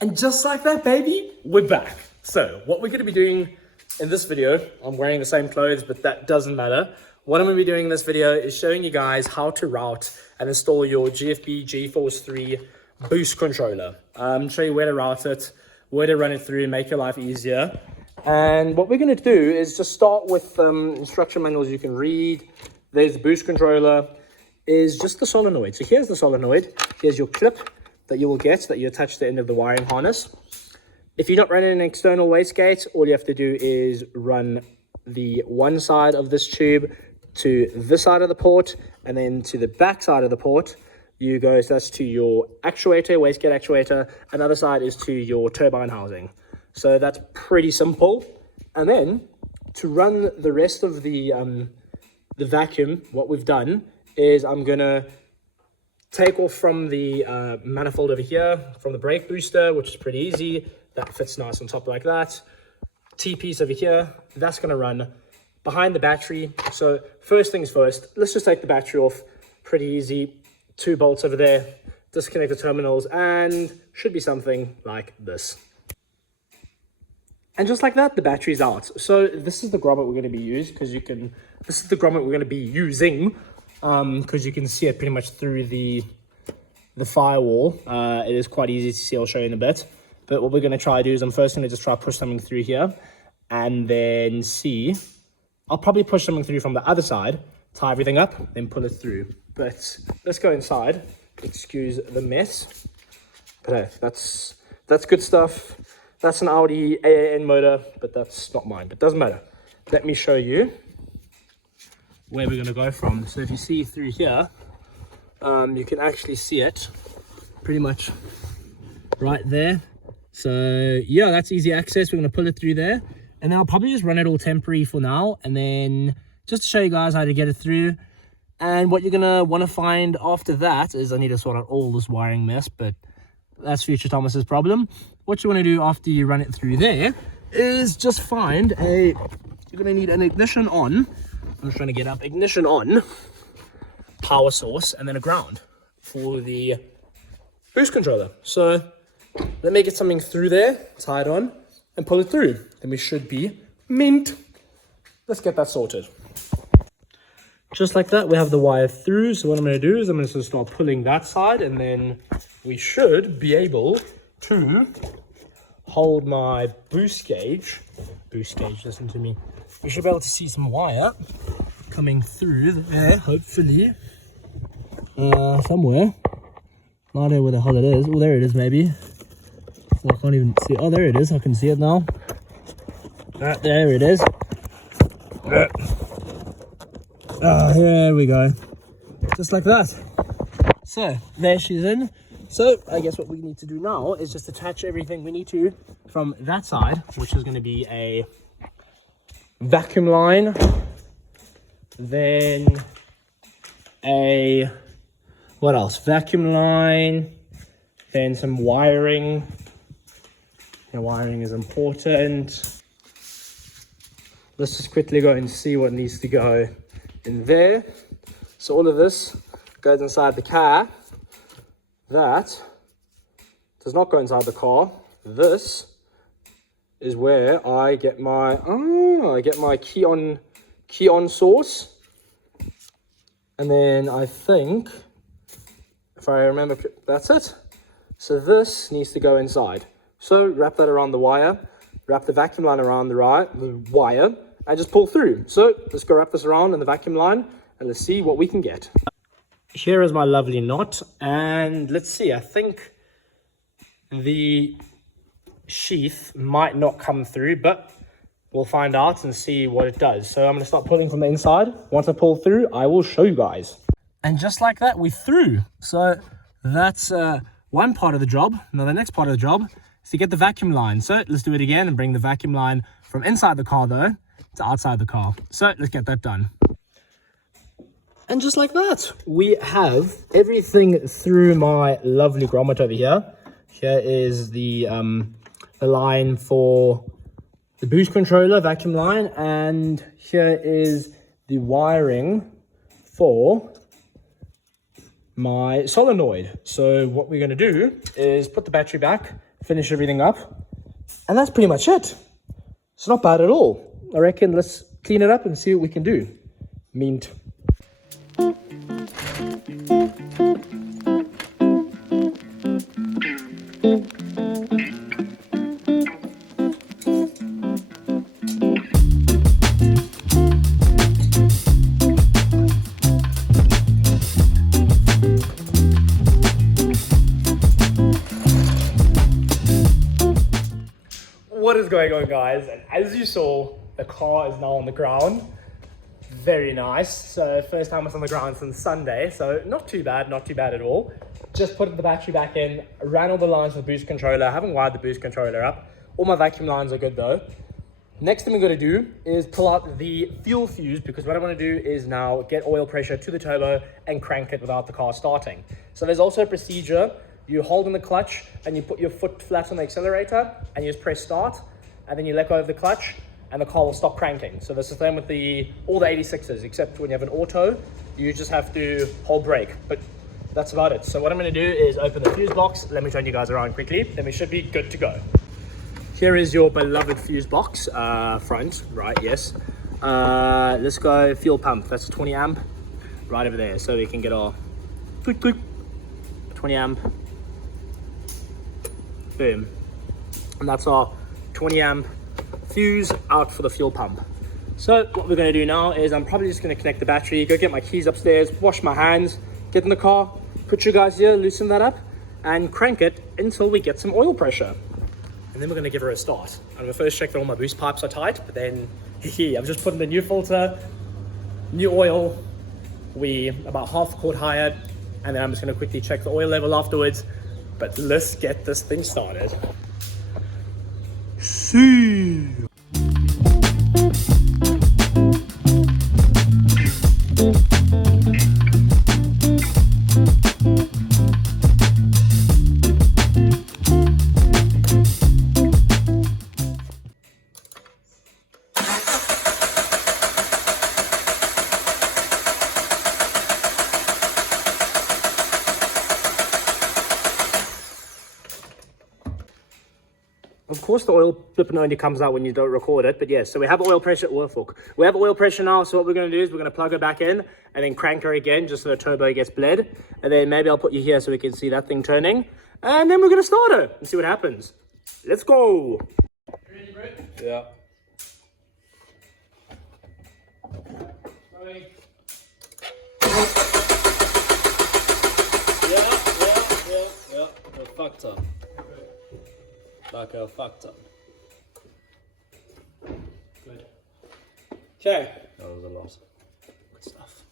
And just like that, baby, we're back. So what we're going to be doing in this video, I'm wearing the same clothes, but that doesn't matter. What I'm going to be doing in this video is showing you guys how to route and install your GFB GeForce 3 boost controller. Show you where to route it, where to run it through, make your life easier. And what we're going to do is just start with instruction manuals you can read. There's the boost controller, is just the solenoid. So here's the solenoid. Here's your clip that you will get that you attach to the end of the wiring harness. If you're not running an external wastegate, all you have to do is run the one side of this tube to this side of the port, and then to the back side of the port, you go, so that's to your actuator, wastegate actuator. Another side is to your turbine housing. So that's pretty simple. And then to run the rest of the vacuum, what we've done is I'm gonna take off from the manifold over here, from the brake booster, which is pretty easy. That fits nice on top like that. T-piece over here, that's gonna run behind the battery. So first things first, let's just take the battery off. Pretty easy. 2 bolts over there, disconnect the terminals, and should be something like this. And just like that, the battery's out. So this is the grommet we're gonna be using, because you can see it pretty much through the firewall. It is quite easy to see, I'll show you in a bit. But what we're gonna try to do is I'm first gonna just try to push something through here and then see. I'll probably push something through from the other side, tie everything up, then pull it through. But let's go inside. Excuse the mess. But hey, that's good stuff. That's an Audi AAN motor, but that's not mine. But doesn't matter. Let me show you where we're gonna go from. So if you see through here, you can actually see it pretty much right there. So yeah, that's easy access. We're gonna pull it through there, and then I'll probably just run it all temporary for now, and then just to show you guys how to get it through. And what you're gonna want to find after that is, I need to sort out all this wiring mess, but that's future Thomas's problem. What you want to do after you run it through there is just find you're gonna need an ignition on. I'm just trying to get up. Ignition on, power source, and then a ground for the boost controller. So let me get something through there, tie it on, and pull it through. Then we should be mint. Let's get that sorted. Just like that, we have the wire through. So what I'm going to do is I'm going to start pulling that side, and then we should be able to hold my boost gauge. Listen to me. We should be able to see some wire coming through there, hopefully. Somewhere. I don't know where the hell it is. Oh, there it is, maybe. I can't even see it. Oh, there it is. I can see it now. There it is. Here we go. Just like that. So, there she's in. So, I guess what we need to do now is just attach everything we need to from that side, which is going to be a vacuum line, then what else? Vacuum line, then some wiring. The wiring is important. Let's just quickly go and see what needs to go in there. So all of this goes inside the car. That does not go inside the car. This is where I get my key on source. And then I think, if I remember, that's it. So this needs to go inside. So wrap that around the wire, wrap the vacuum line around the wire, and just pull through. So let's go wrap this around in the vacuum line, and let's see what we can get. Here is my lovely knot, and let's see, I think the sheath might not come through, but we'll find out and see what it does. So I'm going to start pulling from the inside. Once I pull through, I will show you guys. And just like that, we're through. So that's one part of the job. Now the next part of the job is to get the vacuum line. So let's do it again and bring the vacuum line from inside the car though to outside the car. So let's get that done. And just like that, we have everything through my lovely grommet over here. Here is the line for the boost controller, vacuum line, and here is the wiring for my solenoid. So what we're going to do is put the battery back, finish everything up. And that's pretty much it. It's not bad at all. I reckon let's clean it up and see what we can do. Mint. What is going on, guys? And as you saw, the car is now on the ground. Very nice. So first time it's on the ground since Sunday, so not too bad at all. Just put the battery back in, ran all the lines with the boost controller. I haven't wired the boost controller up. All my vacuum lines are good though. Next thing we're going to do is pull out the fuel fuse, because what I want to do is now get oil pressure to the turbo and crank it without the car starting. So there's also a procedure. You hold in the clutch and you put your foot flat on the accelerator and you just press start, and then you let go of the clutch and the car will stop cranking. So that's the same with all the 86s, except when you have an auto, you just have to hold brake. But that's about it. So what I'm going to do is open the fuse box. Let me turn you guys around quickly. Then we should be good to go. Here is your beloved fuse box, front, right, yes. Let's go fuel pump. That's a 20 amp right over there. So we can get our 20 amp. Boom. And that's our 20 amp fuse out for the fuel pump. So what we're going to do now is I'm probably just going to connect the battery, go get my keys upstairs, wash my hands, get in the car, put you guys here, loosen that up and crank it until we get some oil pressure. And then we're going to give her a start. I'm going to first check that all my boost pipes are tight, but then I've just put in the new filter, new oil, we about half a quart higher, and then I'm just going to quickly check the oil level afterwards. But let's get this thing started. See. Of course, the oil flipping only comes out when you don't record it, but yes, so we have oil pressure, we have oil pressure now, so what we're going to do is we're going to plug her back in and then crank her again just so the turbo gets bled, and then maybe I'll put you here so we can see that thing turning, and then we're going to start her and see what happens. Let's go! Ready, Brett? Yeah. Sorry. Yeah. Go factor. Like a factor. Good. Okay. That was a lot. Good stuff.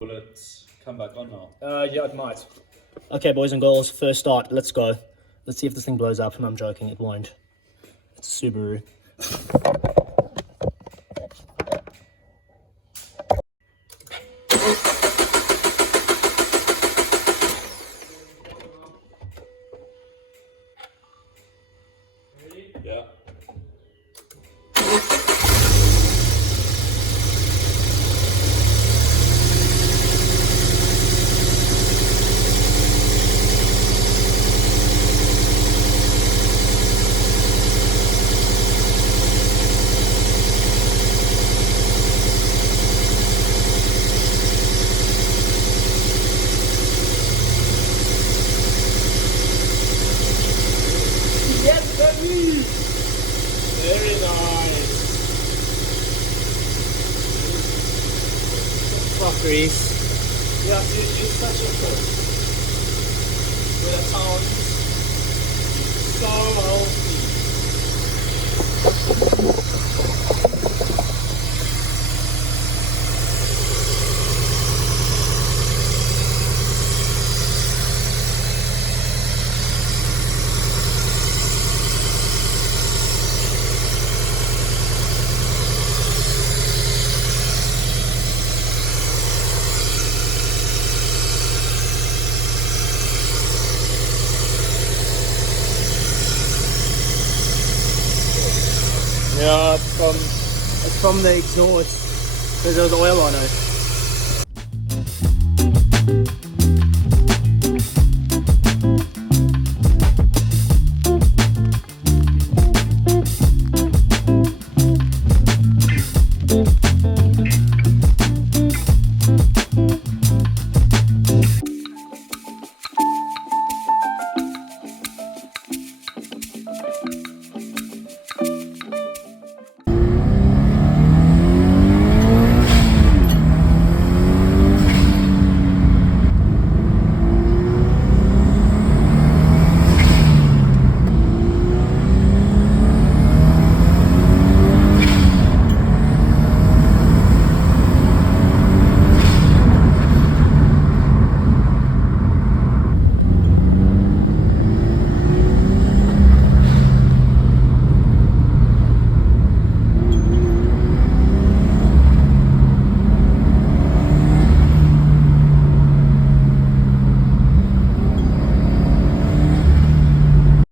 Will it come back on now? Yeah, it might. Okay, boys and girls, first start. Let's go. Let's see if this thing blows up. And I'm joking, it won't. It's a Subaru. Yeah. Yes, baby! Very nice. Fuckeries. Yeah, it's such a good. With a sound so healthy. Yeah, it's from the exhaust. Because there's oil on it.